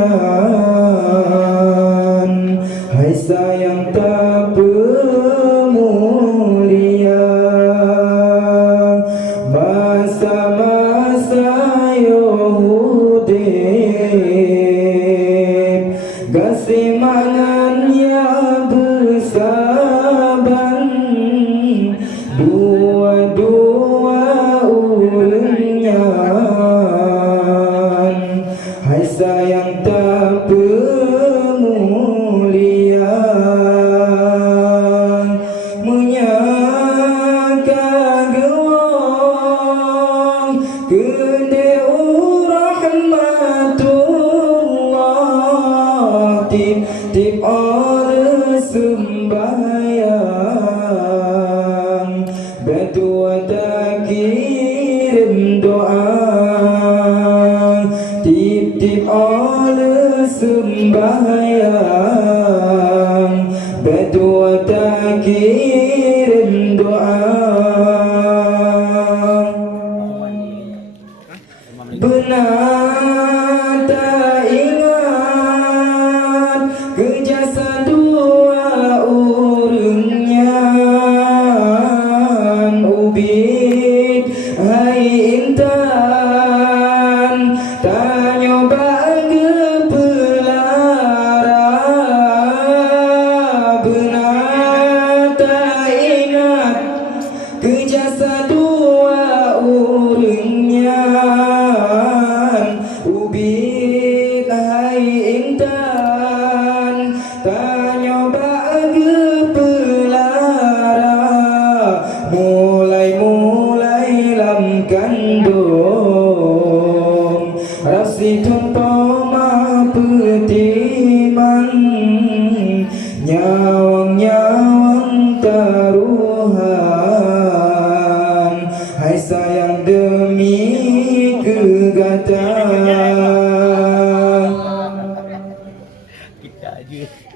urunyan. Hai sayang tak pemulia, masa-masa Yahudib, gasimangan yang bersaban, dua-dua urunyan. Hai sayang tak pemulia, menyangka gewang gede rahmatullah, tip-tip oleh sembahyang, berdua tak kirim doa, tip-tip oleh sembahyang, berdua tak kirim doa. Benar tak ingat kejasa dua urunyan, ubit hai intan tak nyoba gepelara. Benar tak ingat kejasa dua urunyan, ubit hai intan tak nyoba gepelara. Mulai lam kandung rasi tumpama petiman, nyawang taruhan. Hai sayang demi kegatang,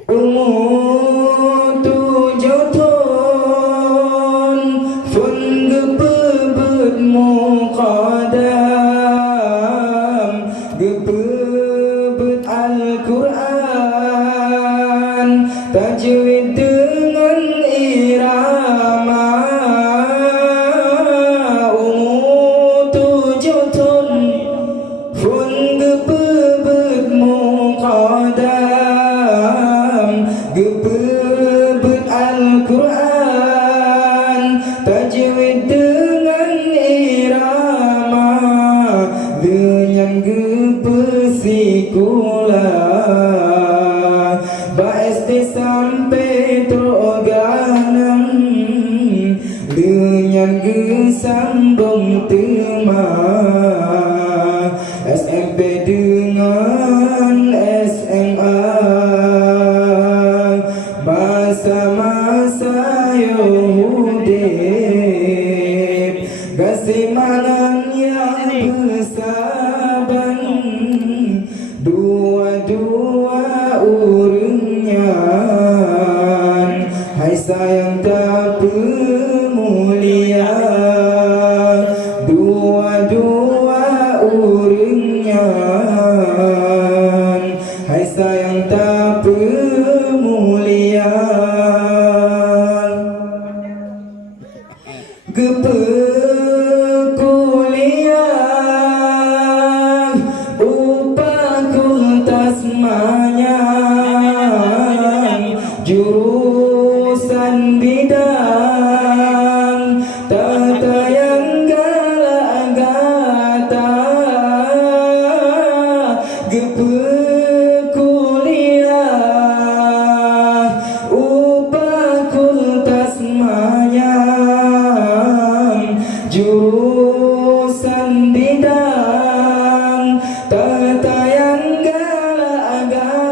umur 7 tahun pun gepebet muqaddam, gepebet Al-Quran, tajwid dengan irama. Umur 7 tahun pun gepebet muqaddam, gepebet Al-Quran, tajwid dengan irama. Dengan gepesikulah BSD sampai teroganam, dengan gesambung tema SMP dengan SMA. Masa-masa Yahudib, gasimangan yang bersaban, dua-dua urunyan. Hai sayang tak pemulia, dua-dua urunyan. Hai sayang tak pemulia, kuliah upah kultas manyang, jurusan bidang tata yang galak-gata. Kuliah upah kultas manyang, jurusan bidang tata yang galak-gata.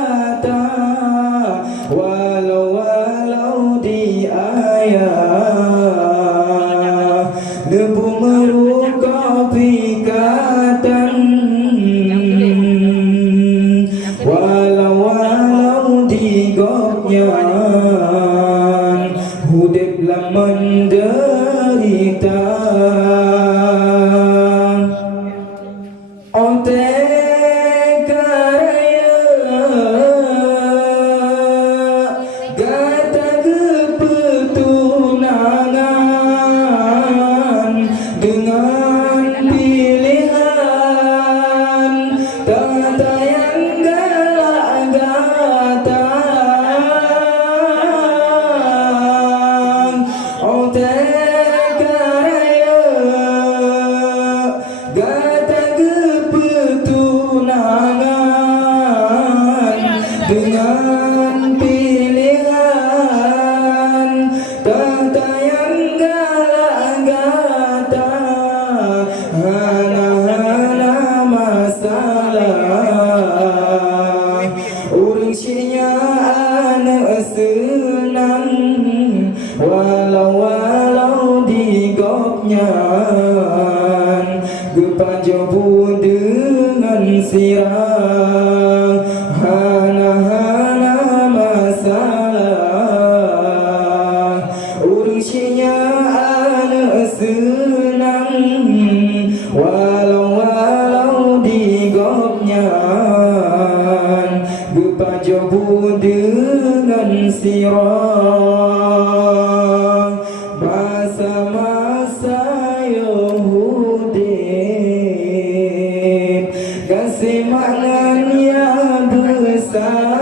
Walau di kopnyan Gepajobu dengan sirah Hana masalah Urusinya anak senang Walau di kopnyan Gepajobu dengan sirah Masa-masa Yahudi Kasih maknanya besar